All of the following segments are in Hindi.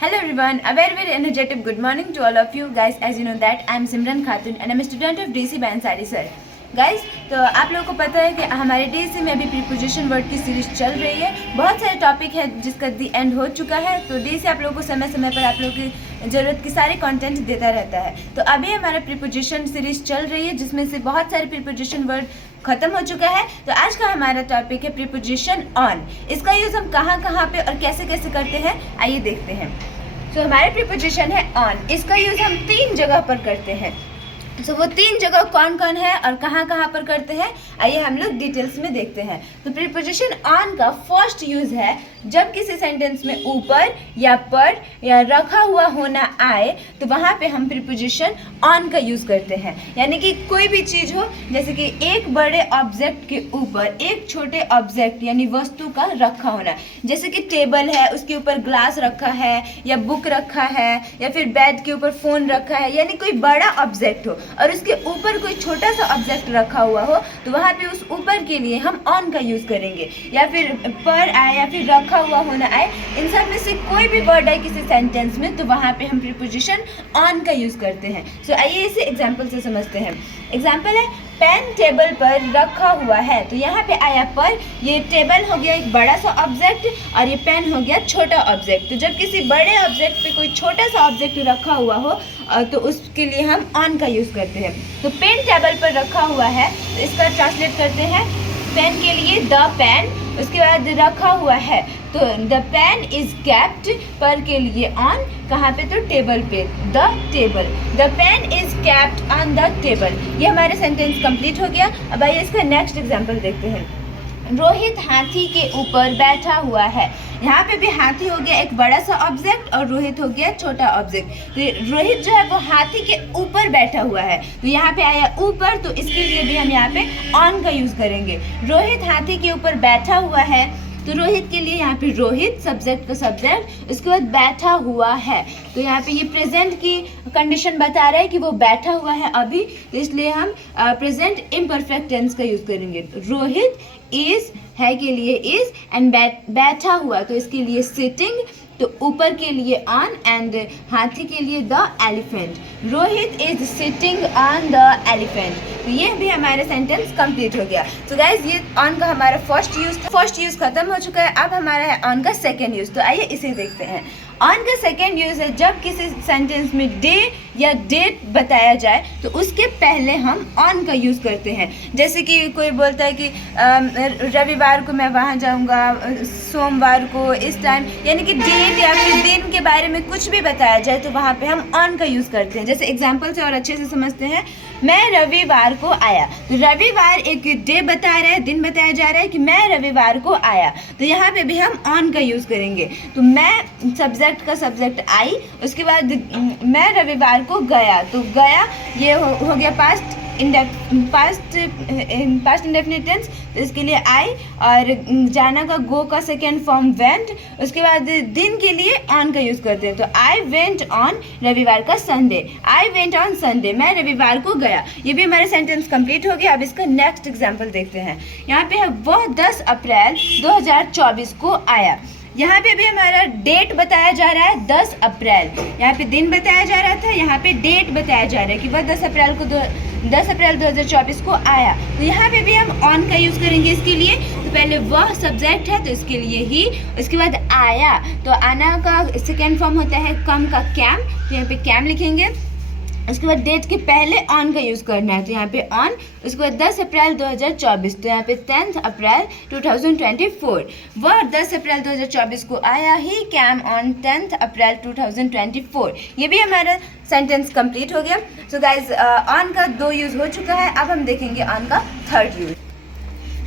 Hello everyone, a very energetic good morning to all of you guys. As you know that I am Simran Khatun and I am a student of DC Bansari sir. Guys तो आप लोगों को पता है कि हमारे डीसी में अभी प्रीपोजिशन वर्ड की सीरीज चल रही है। बहुत सारे टॉपिक है जिसका दी एंड हो चुका है। तो डीसी आप लोगों को समय समय पर आप लोगों की ज़रूरत की सारे कंटेंट देता रहता है। तो अभी हमारा प्रीपोजिशन सीरीज चल रही है जिसमें से बहुत सारे प्रीपोजिशन वर्ड खत्म हो चुका है। तो आज का हमारा टॉपिक है प्रीपोजिशन ऑन। इसका यूज़ हम कहाँ कहाँ पे और कैसे कैसे करते हैं, आइए देखते हैं। तो हमारे प्रीपोजिशन है ऑन। इसका यूज़ हम 3 जगह पर करते हैं। तो वो 3 जगह कौन कौन है और कहाँ कहाँ पर करते हैं, आइए हम लोग डिटेल्स में देखते हैं। तो प्रीपोजिशन ऑन का फर्स्ट यूज़ है जब किसी सेंटेंस में ऊपर या पर या रखा हुआ होना आए तो वहाँ पे हम प्रीपोजिशन ऑन का यूज़ करते हैं। यानी कि कोई भी चीज़ हो, जैसे कि एक बड़े ऑब्जेक्ट के ऊपर एक छोटे ऑब्जेक्ट यानी वस्तु का रखा होना, जैसे कि टेबल है उसके ऊपर ग्लास रखा है या बुक रखा है या फिर बेड के ऊपर फ़ोन रखा है, यानी कोई बड़ा ऑब्जेक्ट हो और उसके ऊपर कोई छोटा सा ऑब्जेक्ट रखा हुआ हो तो वहाँ पे उस ऊपर के लिए हम ऑन का यूज़ करेंगे। या फिर पर आए या फिर रखा हुआ होना आए, इन सब में से कोई भी वर्ड आए किसी सेंटेंस में तो वहाँ पे हम प्रीपोजिशन ऑन का यूज़ करते हैं। सो आइए इसे एग्जाम्पल से समझते हैं। एग्जाम्पल है पेन टेबल पर रखा हुआ है। तो यहाँ पे आया पर, ये टेबल हो गया एक बड़ा सा ऑब्जेक्ट और ये पेन हो गया छोटा ऑब्जेक्ट। तो जब किसी बड़े ऑब्जेक्ट पे कोई छोटा सा ऑब्जेक्ट रखा हुआ हो तो उसके लिए हम ऑन का यूज़ करते हैं। तो पेन टेबल पर रखा हुआ है तो इसका ट्रांसलेट करते हैं पेन के लिए द पेन, उसके बाद रखा हुआ है तो द पेन इज कैप्ट, पर के लिए ऑन, कहाँ पे तो टेबल पे, the table, the pen is kept on the table. ये हमारे सेंटेंस कंप्लीट हो गया। अब आइए इसका नेक्स्ट एग्जांपल देखते हैं। रोहित हाथी के ऊपर बैठा हुआ है। यहाँ पे भी हाथी हो गया एक बड़ा सा ऑब्जेक्ट और रोहित हो गया छोटा ऑब्जेक्ट। तो रोहित जो है वो हाथी के ऊपर बैठा हुआ है तो यहाँ पे आया ऊपर, तो इसके लिए भी हम यहाँ पे ऑन का यूज़ करेंगे। रोहित हाथी के ऊपर बैठा हुआ है तो रोहित के लिए यहाँ पे रोहित सब्जेक्ट का सब्जेक्ट, उसके बाद बैठा हुआ है तो यहाँ पे ये प्रेजेंट की कंडीशन बता रहा है कि वो बैठा हुआ है अभी, तो इसलिए हम प्रेजेंट इम्परफेक्ट टेंस का यूज़ करेंगे। रोहित इज है के लिए इज एंड बैठा हुआ तो इसके लिए सिटिंग, तो ऊपर के लिए ऑन एंड हाथी के लिए the elephant. Rohit is sitting on the elephant. तो ये भी हमारा सेंटेंस कंप्लीट हो गया। तो गाइज ये ऑन का हमारा फर्स्ट यूज़ खत्म हो चुका है। अब हमारा है ऑन का सेकेंड यूज़। तो आइए इसे देखते हैं। ऑन का सेकेंड यूज़ है जब किसी सेंटेंस में डे या डेट बताया जाए तो उसके पहले हम ऑन का यूज़ करते हैं। जैसे कि कोई बोलता है कि रविवार को मैं वहाँ जाऊँगा, सोमवार को इस टाइम, यानी कि डेट या फिर दिन के बारे में कुछ भी बताया जाए तो वहाँ पे हम ऑन का यूज़ करते हैं। जैसे एग्जाम्पल से और अच्छे से समझते हैं, मैं रविवार को आया। तो रविवार एक डे बता रहा है, दिन बताया जा रहा है कि मैं रविवार को आया, तो यहाँ पे भी हम ऑन का यूज़ करेंगे। तो मैं सब्जेक्ट का सब्जेक्ट आई, उसके बाद मैं रविवार को गया, तो गया ये हो गया पास्ट इंडेफिनिट टेंस, तो इसके लिए आई, और जाना का गो का सेकेंड फॉर्म वेंट, उसके बाद दिन के लिए ऑन का यूज़ करते हैं। तो आई वेंट ऑन रविवार का Sunday, I went on Sunday, मैं रविवार को गया। ये भी हमारे सेंटेंस कंप्लीट हो गया। अब इसका नेक्स्ट एग्जाम्पल देखते हैं। यहाँ पे है वह 10 अप्रैल 2024 को आया। यहाँ पे भी हमारा डेट बताया जा रहा है 10 अप्रैल, यहाँ पे दिन बताया जा रहा था, यहाँ पे डेट बताया जा रहा है कि वह 10 अप्रैल 2024 को आया। तो यहाँ पे भी हम ऑन का यूज़ करेंगे इसके लिए। तो पहले वह सब्जेक्ट है तो इसके लिए ही, उसके बाद आया, तो आना का सेकेंड फॉर्म होता है कम का कैम, तो यहाँ पे कैम लिखेंगे। उसके बाद डेट के पहले ऑन का यूज़ करना है तो यहाँ पे ऑन, उसके बाद 10 अप्रैल 2024 तो यहाँ पे 10 अप्रैल 2024। वह 10 अप्रैल 2024 को आया, ही कैम ऑन 10 अप्रैल 2024। ये भी हमारा सेंटेंस कंप्लीट हो गया। सो गाइज ऑन का 2 यूज़ हो चुका है। अब हम देखेंगे ऑन का third use.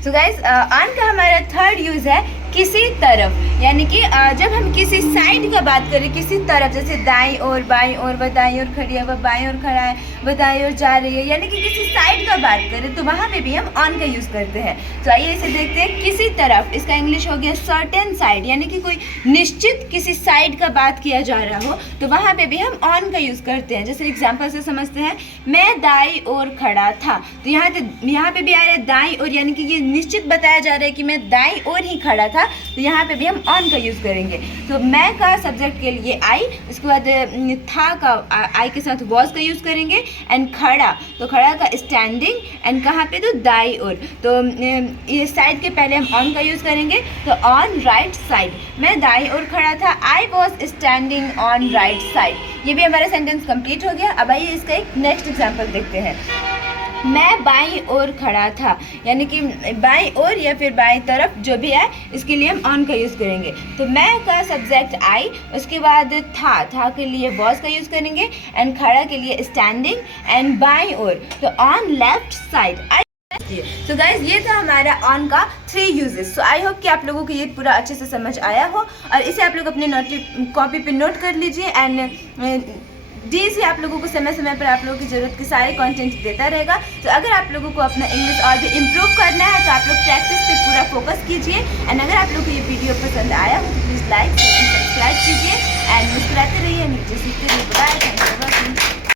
So guys on का हमारा थर्ड यूज़ है किसी तरफ, यानी कि जब हम किसी साइड का बात करें, किसी तरफ, जैसे दाईं ओर, बाईं ओर, वह दाईं ओर खड़ी है, वह बाईं ओर खड़ा है, वह दाईं ओर जा रही है, यानी कि किसी साइड का बात करें तो वहाँ पे भी हम ऑन का यूज़ करते हैं। तो आइए इसे देखते हैं। किसी तरफ, इसका इंग्लिश हो गया सर्टेन साइड, यानी कि कोई निश्चित किसी साइड का बात किया जा रहा हो तो वहाँ पे भी हम ऑन का यूज़ करते हैं। जैसे एग्जाम्पल से समझते हैं, मैं दाईं ओर खड़ा था, तो यहाँ पे भी आ रहा है दाईं ओर, यानी कि ये निश्चित बताया जा रहा है कि मैं दाईं ओर ही खड़ा था, था, तो यहाँ पे भी हम ऑन का यूज़ करेंगे। तो मैं का सब्जेक्ट के लिए आई, उसके बाद था का आई के साथ वॉज का यूज़ करेंगे। एंड खड़ा, तो खड़ा का स्टैंडिंग, एंड कहाँ पे, तो दाई ओर। तो ये साइड के पहले हम ऑन का यूज़ करेंगे, तो ऑन राइट साइड, मैं दाई ओर खड़ा था, I was standing on right side. ये भी हमारा सेंटेंस कंप्लीट हो गया। अब आइए इसका एक नेक्स्ट एग्जाम्पल देखते हैं। मैं बाईं ओर खड़ा था, यानी कि बाईं ओर या फिर बाईं तरफ जो भी है, इसके लिए हम ऑन का यूज़ करेंगे। तो मैं का सब्जेक्ट आई, उसके बाद था के लिए वॉज का यूज़ करेंगे, एंड खड़ा के लिए स्टैंडिंग, एंड बाईं ओर तो ऑन लेफ्ट साइड। तो गाइज ये था हमारा ऑन का 3 यूजेस। सो आई होप कि आप लोगों को ये पूरा अच्छे से समझ आया हो, और इसे आप लोग अपने कॉपी पे नोट कर लीजिए। एंड डीसी आप लोगों को समय समय पर आप लोगों की ज़रूरत के सारे कंटेंट देता रहेगा। तो अगर आप लोगों को अपना इंग्लिश और भी इम्प्रूव करना है, तो आप लोग प्रैक्टिस पे पूरा फोकस कीजिए। एंड अगर आप लोग को ये वीडियो पसंद आया हो, तो प्लीज़ लाइक, सब्सक्राइब कीजिए, एंड मुस्कुराते रहिए, नीचे सीखते रहिए। बाय।